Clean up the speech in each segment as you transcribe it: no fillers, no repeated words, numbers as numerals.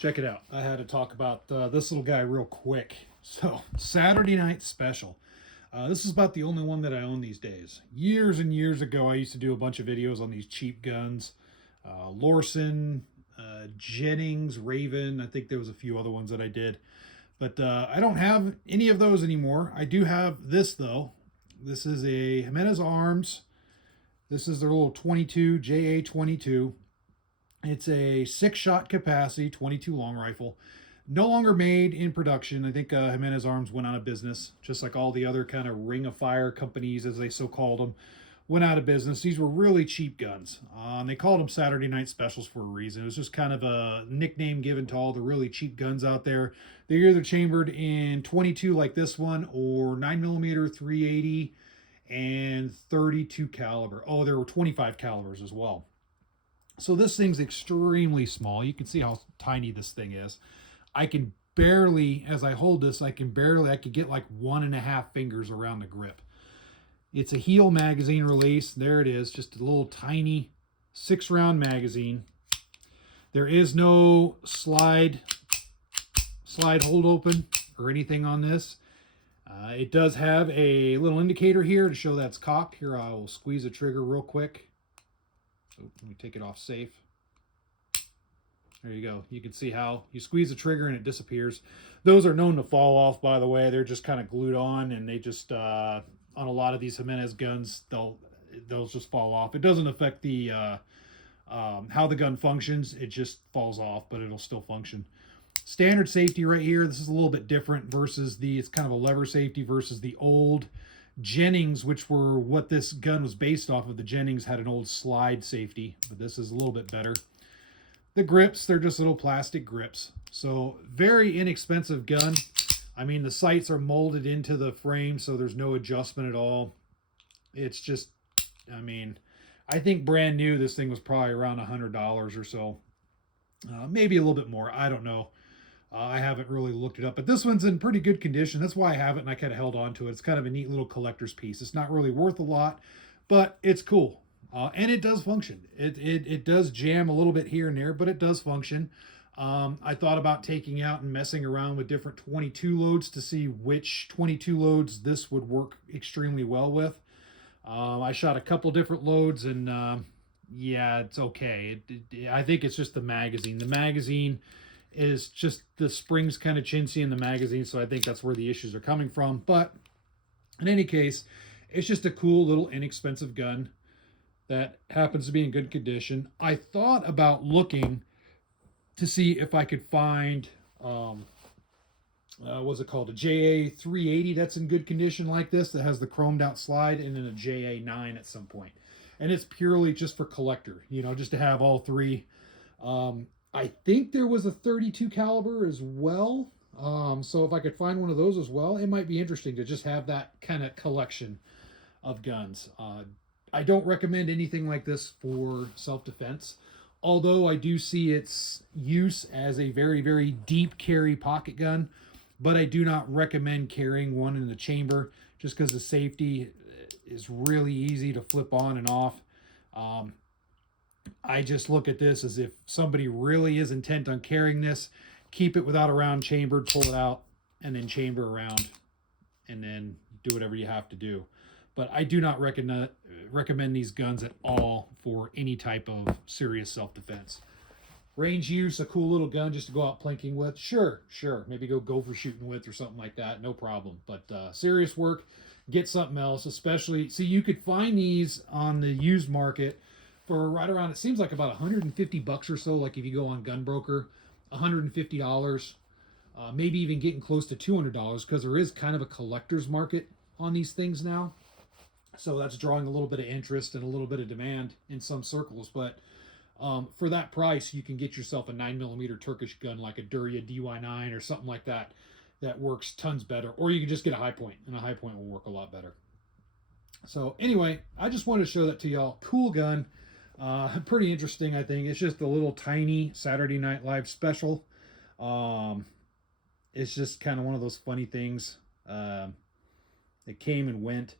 Check it out. I had to talk about this little guy real quick. So, Saturday night special. This is about the only one that I own these days. Years and years ago, I used to do a bunch of videos on these cheap guns. Lorson, Jennings, Raven. I think there was a few other ones that I did. But I don't have any of those anymore. I do have this, though. This is a Jimenez Arms. This is their little 22, JA22. It's a 6-shot capacity, 22 long rifle. No longer made in production. I think Jimenez Arms went out of business, just like all the other kind of ring of fire companies, as they so called them, went out of business. These were really cheap guns. They called them Saturday night specials for a reason. It was just kind of a nickname given to all the really cheap guns out there. They're either chambered in 22 like this one, or 9mm 380 and 32 caliber. Oh, there were 25 calibers as well. So this thing's extremely small. You can see how tiny this thing is. I can barely, as I hold this, I could get like 1.5 fingers around the grip. It's a heel magazine release. There it is, just a little tiny 6-round magazine. There is no slide hold open or anything on this. It does have a little indicator here to show that's cocked. Here, I will squeeze the trigger real quick. Oh, let me take it off safe. There you go. You can see how you squeeze the trigger and it disappears. Those are known to fall off, by the way. They're just kind of glued on, and they just on a lot of these Jimenez guns, they'll just fall off. It doesn't affect the how the gun functions. It just falls off, but it'll still function. Standard safety right here. This is a little bit different versus it's kind of a lever safety versus the old Jennings, which were what this gun was based off of. The Jennings had an old slide safety, but this is a little bit better. The grips, they're just little plastic grips. So very inexpensive gun. I mean, the sights are molded into the frame, so there's no adjustment at all. It's just, I mean, I think brand new, this thing was probably around $100 or so. Maybe a little bit more. I don't know. I haven't really looked it up, but this one's in pretty good condition. That's why I have it, and I kind of held on to it. It's kind of a neat little collector's piece. It's not really worth a lot, but it's cool. And it does function. It does jam a little bit here and there, but it does function. I thought about taking out and messing around with different 22 loads to see which 22 loads this would work extremely well with. I shot a couple different loads, and yeah, it's okay. I think it's just the magazine. The magazine is just, the spring's kind of chintzy in the magazine, so I think that's where the issues are coming from. But in any case, it's just a cool little inexpensive gun that happens to be in good condition. I thought about looking to see if I could find, what's it called, a JA380 that's in good condition like this, that has the chromed out slide, and then a JA9 at some point. And it's purely just for collector, you know, just to have all three. I think there was a 32 caliber as well. So if I could find one of those as well, it might be interesting to just have that kind of collection of guns. I don't recommend anything like this for self-defense, although I do see its use as a very, very deep carry pocket gun, but I do not recommend carrying one in the chamber just because the safety is really easy to flip on and off. I just look at this as if somebody really is intent on carrying this, keep it without a round chambered, pull it out, and then chamber around, and then do whatever you have to do. But I do not recommend these guns at all for any type of serious self-defense. Range use, a cool little gun just to go out plinking with. Sure. Maybe go gopher shooting with or something like that. No problem. But serious work, get something else. Especially, see, you could find these on the used market for right around, it seems like about $150 or so. Like if you go on Gunbroker, $150. Maybe even getting close to $200, because there is kind of a collector's market on these things now. So that's drawing a little bit of interest and a little bit of demand in some circles. But for that price, you can get yourself a 9mm Turkish gun like a Durya DY9 or something like that, that works tons better. Or you can just get a high point, and a high point will work a lot better. So anyway, I just wanted to show that to y'all. Cool gun. Pretty interesting, I think. It's just a little tiny Saturday Night Live special. It's just kind of one of those funny things. It came and went.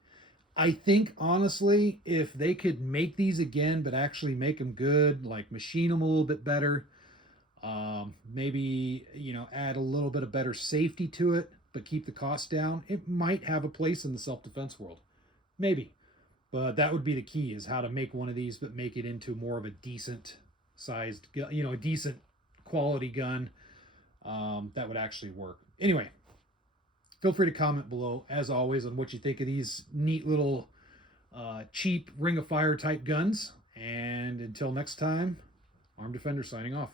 I think, honestly, if they could make these again, but actually make them good, like machine them a little bit better, Maybe, you know, add a little bit of better safety to it, but keep the cost down. It might have a place in the self-defense world. Maybe. But that would be the key, is how to make one of these, but make it into more of a decent sized, you know, a decent quality gun that would actually work. Anyway, feel free to comment below, as always, on what you think of these neat little cheap Ring of Fire type guns. And until next time, Armed Defender signing off.